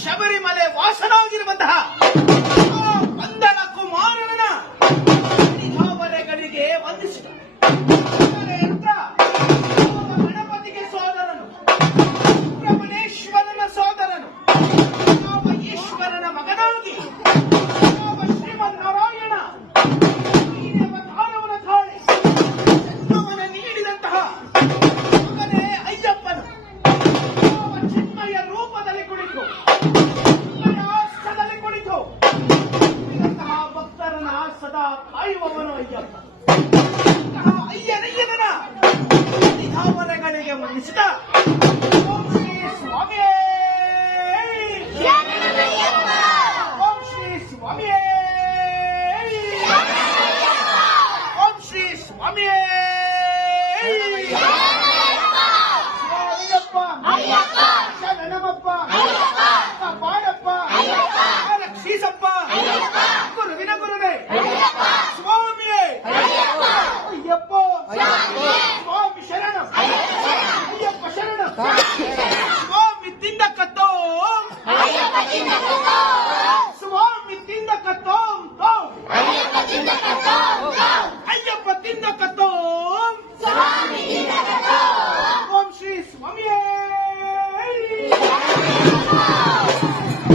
ಶಬರಿಮಲೆ ವಾಸನಾಗಿರುವಂತಹ ಬಂದಳ ಕುಮಾರನ ಭಾವನೆಗಳಿಗೆ ವಂದಿಸಿದ ಗಣಪತಿಗೆ ಸೋದರನು, ಸುಬ್ರಹ್ಮಣ್ಯೇಶ್ವರನ ಸೋದರನು, ಈಶ್ವರನ ಮಗನಾಗಿ ಶ್ರೀಮನ್ನಾರಾಯಣ ಅವತಾರವನ್ನು ತಾಳಿ ಜನ್ಮವನ್ನು ನೀಡಿದಂತಹ ಮಗನೇ ಅಯ್ಯಪ್ಪನು ಚಿನ್ಮಯ ರೂಪದಲ್ಲಿ ಕುಳಿತು ಆಸ್ಥದಲ್ಲಿ ಕುಳಿತು ಇಂತಹ ಭಕ್ತರನ್ನ ಸದಾ ಕಾಯುವವನು ಅಯ್ಯಪ್ಪ. ಅಯ್ಯನಯ್ಯನ ಭಾವನೆಗಳಿಗೆ ವಂದಿಸಿದ ಓಂ ಶ್ರೀ ಸ್ವಾಮಿಯೇ, ಓಂ ಶ್ರೀ ಸ್ವಾಮಿಯೇ, ಓಂ ಶ್ರೀ ಸ್ವಾಮಿಯೇ, ಸ್ವಾಮಿಯಪ್ಪ, ಶರಣಮಪ್ಪ, ಕಾಪಾಡಪ್ಪ, ರಕ್ಷಿಸಪ್ಪ, ಗುರುವಿನ ಗುರುವೇ ಸ್ವಾಮಿಯೇ, ಅಯ್ಯಪ್ಪ ಸ್ವಾಮಿ ಶರಣ, ಅಯ್ಯಪ್ಪ ಶರಣ, ಸ್ವಾಮಿ ತಿಂದ ಕತ್ತೋ, ಸ್ವಾಮಿ ತಿಂದ ಕತ್ತೋ,